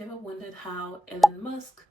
If you ever wondered how Elon Musk,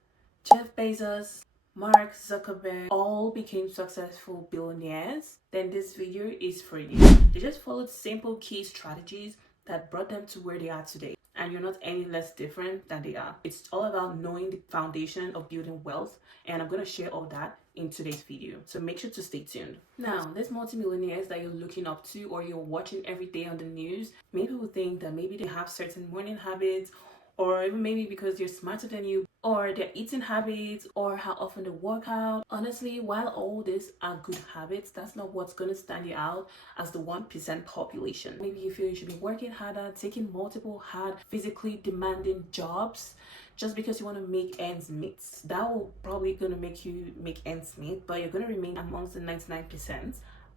Jeff Bezos, Mark Zuckerberg all became successful billionaires, then this video is for you. They just followed simple key strategies that brought them to where they are today. And you're not any less different than they are. It's all about knowing the foundation of building wealth, and I'm going to share all that in today's video. So make sure to stay tuned. Now, these multimillionaires that you're looking up to or you're watching every day on the news, maybe people think that maybe they have certain morning habits, or even maybe because they're smarter than you, or their eating habits, or how often they work out. Honestly, while all these are good habits, that's not what's going to stand you out as the 1% population. Maybe you feel you should be working harder, taking multiple hard, physically demanding jobs just because you want to make ends meet. That will probably going to make you make ends meet, but you're going to remain amongst the 99%.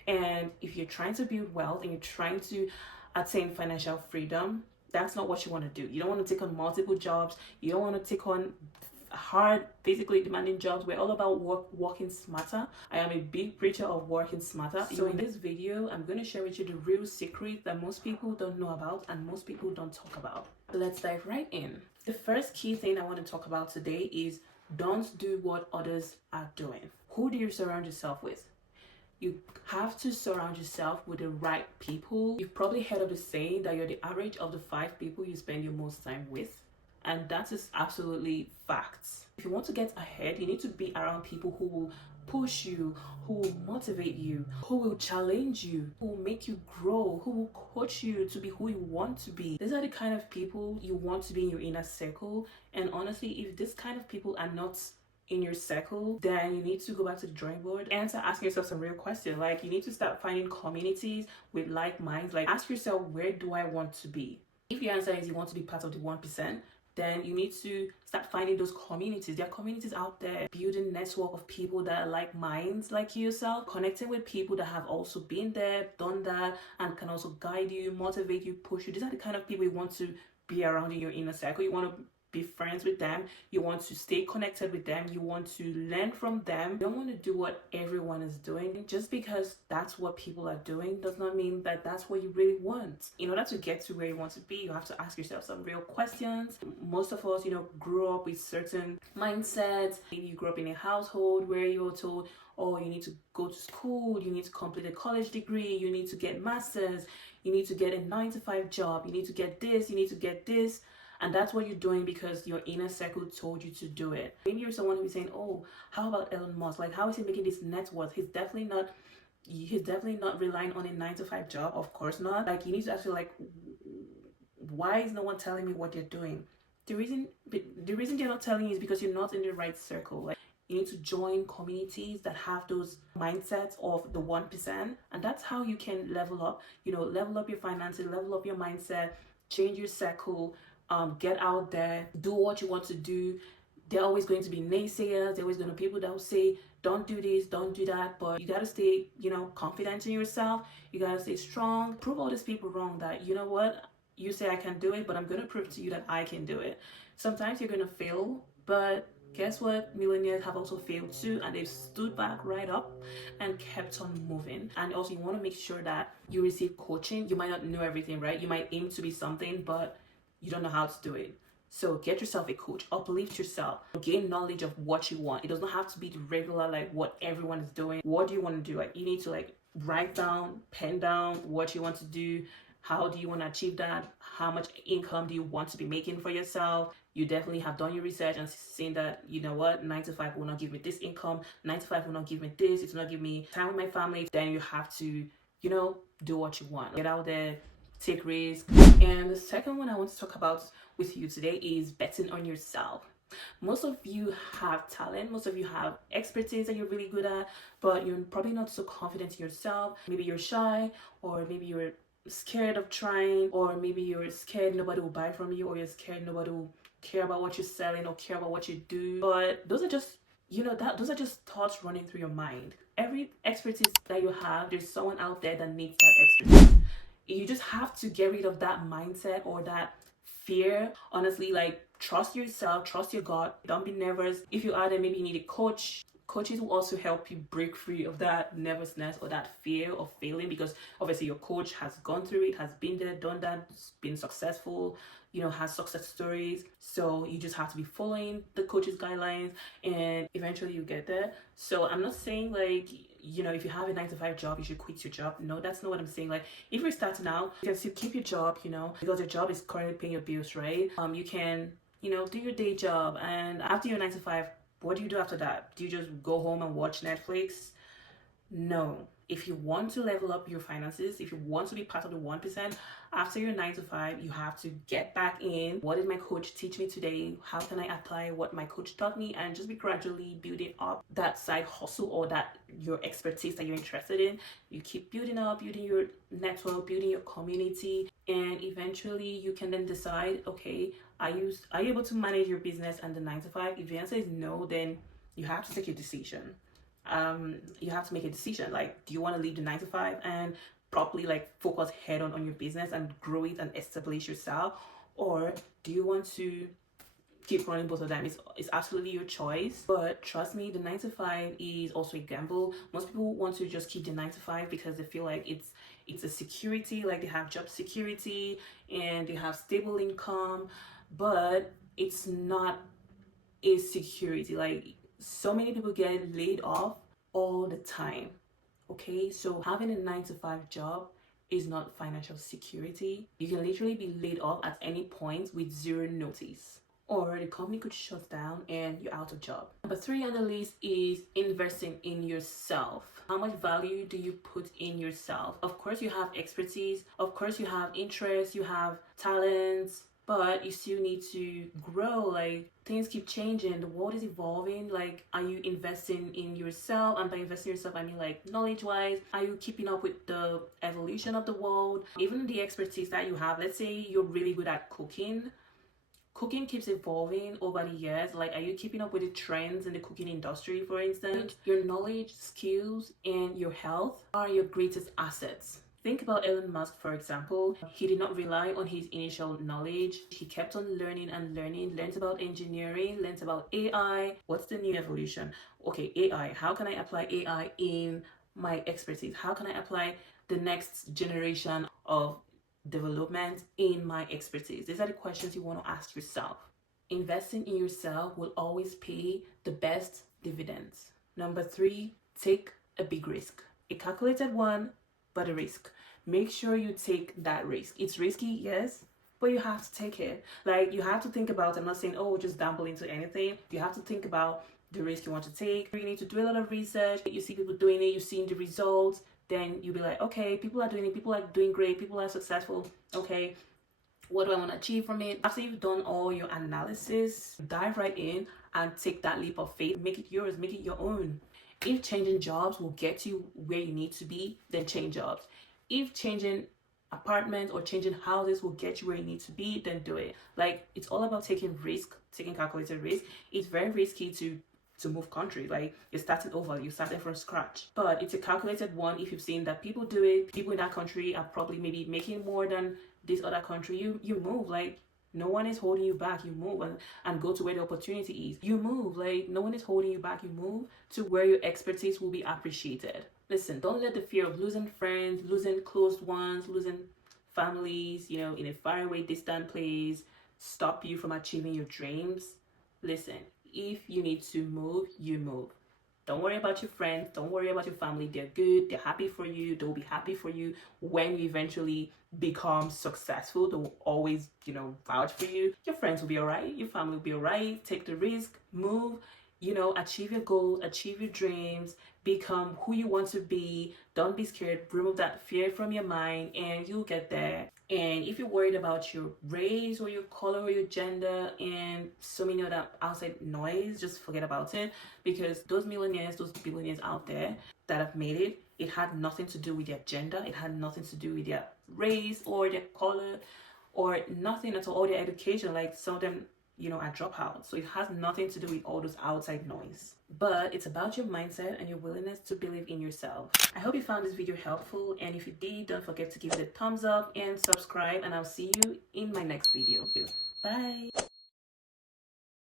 And if you're trying to build wealth and you're trying to attain financial freedom, that's not what you want to do. You don't want to take on multiple jobs. You don't want to take on hard, physically demanding jobs. We're all about working smarter. I am a big preacher of working smarter. So in this video, I'm going to share with you the real secret that most people don't know about and most people don't talk about. Let's dive right in. The first key thing I want to talk about today is don't do what others are doing. Who do you surround yourself with? You have to surround yourself with the right people. You've probably heard of the saying that you're the average of the 5 people you spend your most time with. And that is absolutely facts. If you want to get ahead, you need to be around people who will push you, who will motivate you, who will challenge you, who will make you grow, who will coach you to be who you want to be. These are the kind of people you want to be in your inner circle. And honestly, if this kind of people are not in your circle, then you need to go back to the drawing board and start asking yourself some real questions. Like, you need to start finding communities with like minds. Like, ask yourself, where do I want to be? If your answer is you want to be part of the 1%, then you need to start finding those communities. There are communities out there, building network of people that are like minds like yourself, connecting with people that have also been there, done that, and can also guide you, motivate you, push you. These are the kind of people you want to be around in your inner circle. You want to be friends with them, you want to stay connected with them, you want to learn from them. You don't want to do what everyone is doing. Just because that's what people are doing does not mean that that's what you really want. In order to get to where you want to be, you have to ask yourself some real questions. Most of us, grew up with certain mindsets. Maybe you grew up in a household where you were told, oh, you need to go to school, you need to complete a college degree, you need to get masters, you need to get a 9-to-5 job, you need to get this, you need to get this. And that's what you're doing because your inner circle told you to do it. Maybe you're someone who's saying, oh, how about Elon Musk? Like, how is he making this net worth? He's definitely not relying on a 9-to-5 job. Of course not. Like, you need to actually, like, why is no one telling me what they're doing? The reason they're not telling you is because you're not in the right circle. Like, you need to join communities that have those mindsets of the 1%. And that's how you can level up, level up your finances, level up your mindset, change your circle, get out there, do what you want to do. There are always going to be naysayers. There are always going to be people that will say, don't do this, don't do that. But you got to stay, confident in yourself. You got to stay strong. Prove all these people wrong that, you know what, you say I can do it, but I'm going to prove to you that I can do it. Sometimes you're going to fail, but guess what? Millionaires have also failed too, and they've stood back right up and kept on moving. And also, you want to make sure that you receive coaching. You might not know everything, right? You might aim to be something, but you don't know how to do it. So get yourself a coach, uplift yourself, gain knowledge of what you want. It does not have to be the regular, like what everyone is doing. What do you want to do? Like, you need to write down, pen down what you want to do. How do you want to achieve that? How much income do you want to be making for yourself? You definitely have done your research and seen that, 9-to-5 will not give me this income. 9-to-5 will not give me this. It's not give me time with my family. Then you have to, do what you want. Get out there, take risks. And the second one I want to talk about with you today is betting on yourself. Most of you have talent, most of you have expertise that you're really good at, but you're probably not so confident in yourself. Maybe you're shy, or maybe you're scared of trying, or maybe you're scared nobody will buy from you, or you're scared nobody will care about what you're selling or care about what you do. But those are just those are just thoughts running through your mind. Every expertise that you have, there's someone out there that needs that expertise. You just have to get rid of that mindset or that fear. Honestly, trust yourself, trust your gut. Don't be nervous. If you are there, maybe you need a coach. Coaches will also help you break free of that nervousness or that fear of failing, because obviously your coach has gone through it, has been there, done that, been successful, has success stories. So you just have to be following the coach's guidelines and eventually you get there. So I'm not saying like, if you have a 9 to 5 job, you should quit your job. No, that's not what I'm saying. Like if you're starting out, you can still keep your job, because your job is currently paying your bills, right? You can, do your day job, and after your 9 to 5, what do you do after that? Do you just go home and watch Netflix? No. If you want to level up your finances, if you want to be part of the 1%, after your 9 to 5, you have to get back in. What did my coach teach me today? How can I apply what my coach taught me? And just be gradually building up that side hustle or that your expertise that you're interested in. You keep building up, building your network, building your community, and eventually you can then decide, okay, are you able to manage your business and the 9 to 5? If the answer is no, then you have to take a decision. You have to make a decision, like, do you want to leave the 9 to 5 and properly like focus head on your business and grow it and establish yourself, or do you want to keep running both of them? It's absolutely your choice, but trust me, the 9 to 5 is also a gamble. Most people want to just keep the 9 to 5 because they feel like it's a security, like they have job security and they have stable income, but it's not a security. Like, so many people get laid off all the time. Okay, so having a 9 to 5 job is not financial security. You can literally be laid off at any point with zero notice, or the company could shut down and you're out of job. Number 3 on the list is investing in yourself. How much value do you put in yourself? Of course you have expertise, of course you have interests, you have talents, but you still need to grow. Like, things keep changing, the world is evolving. Like, are you investing in yourself? And by investing in yourself, I mean like knowledge wise. Are you keeping up with the evolution of the world? Even the expertise that you have, let's say you're really good at cooking keeps evolving over the years. Like, are you keeping up with the trends in the cooking industry? For instance, your knowledge, skills, and your health are your greatest assets. Think about Elon Musk, for example. He did not rely on his initial knowledge. He kept on learning and learning, learned about engineering, learned about AI. What's the new evolution? Okay, AI. How can I apply AI in my expertise? How can I apply the next generation of development in my expertise? These are the questions you want to ask yourself. Investing in yourself will always pay the best dividends. Number 3, take a big risk. A calculated one, but a risk. Make sure you take that risk. It's risky, yes, but you have to take it. Like, you have to think about, I'm not saying, oh, just gamble into anything. You have to think about the risk you want to take. You need to do a lot of research. You see people doing it, you've seen the results, then you'll be like, okay, people are doing it, people are doing great, people are successful. Okay, what do I want to achieve from it? After you've done all your analysis, dive right in and take that leap of faith. Make it yours, make it your own. If changing jobs will get you where you need to be, then change jobs. If changing apartments or changing houses will get you where you need to be, then do it. Like, it's all about taking risk, taking calculated risk. It's very risky to move country. Like, you're starting over, you're starting from scratch, but it's a calculated one. If you've seen that people do it, people in that country are probably maybe making more than this other country, you move. Like, no one is holding you back. You move and go to where the opportunity is. You move. Like, no one is holding you back. You move to where your expertise will be appreciated. Listen, don't let the fear of losing friends, losing close ones, losing families, in a faraway, distant place stop you from achieving your dreams. Listen, if you need to move, you move. Don't worry about your friends. Don't worry about your family. They're good. They're happy for you. They'll be happy for you when you eventually become successful. They'll always, vouch for you. Your friends will be all right. Your family will be all right. Take the risk. Move. Achieve your goals, achieve your dreams, become who you want to be. Don't be scared. Remove that fear from your mind and you'll get there. And if you're worried about your race or your color or your gender and so many other outside noise, just forget about it, because those millionaires, those billionaires out there that have made it had nothing to do with their gender. It had nothing to do with their race or their color or nothing at all, or their education. Like, some of them are dropouts. So it has nothing to do with all those outside noise. But it's about your mindset and your willingness to believe in yourself. I hope you found this video helpful, and if you did, don't forget to give it a thumbs up and subscribe, and I'll see you in my next video. Bye.